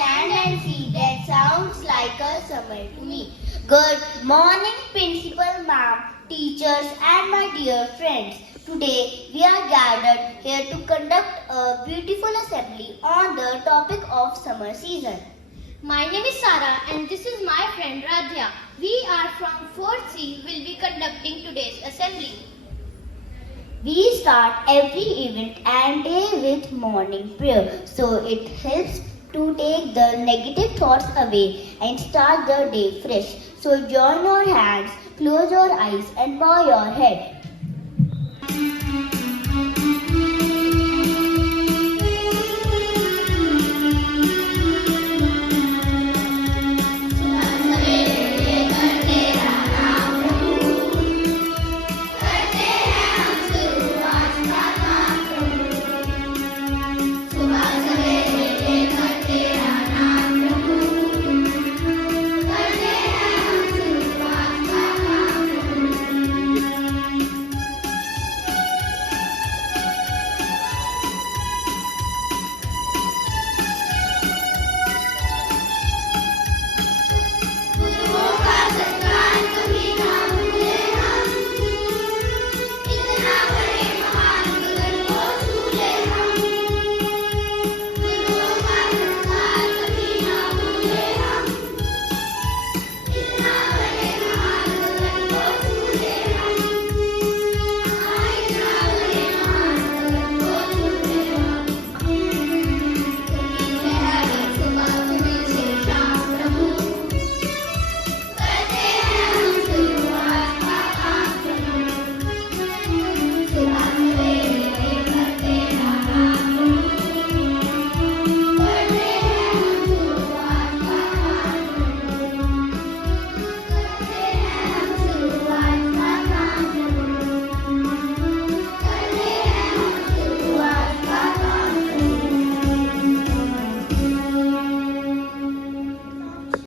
stand and see. That sounds like a summer to me. Good morning, Principal Ma'am, teachers, and my dear friends. Today we are gathered here to conduct a beautiful assembly on the topic of summer season. My name is Sara and this is my friend Radhya. We are from 4th C will be conducting today's assembly. We start every event and day with morning prayer, so it helps to take the negative thoughts away and start the day fresh. So join your hands, close your eyes and bow your head.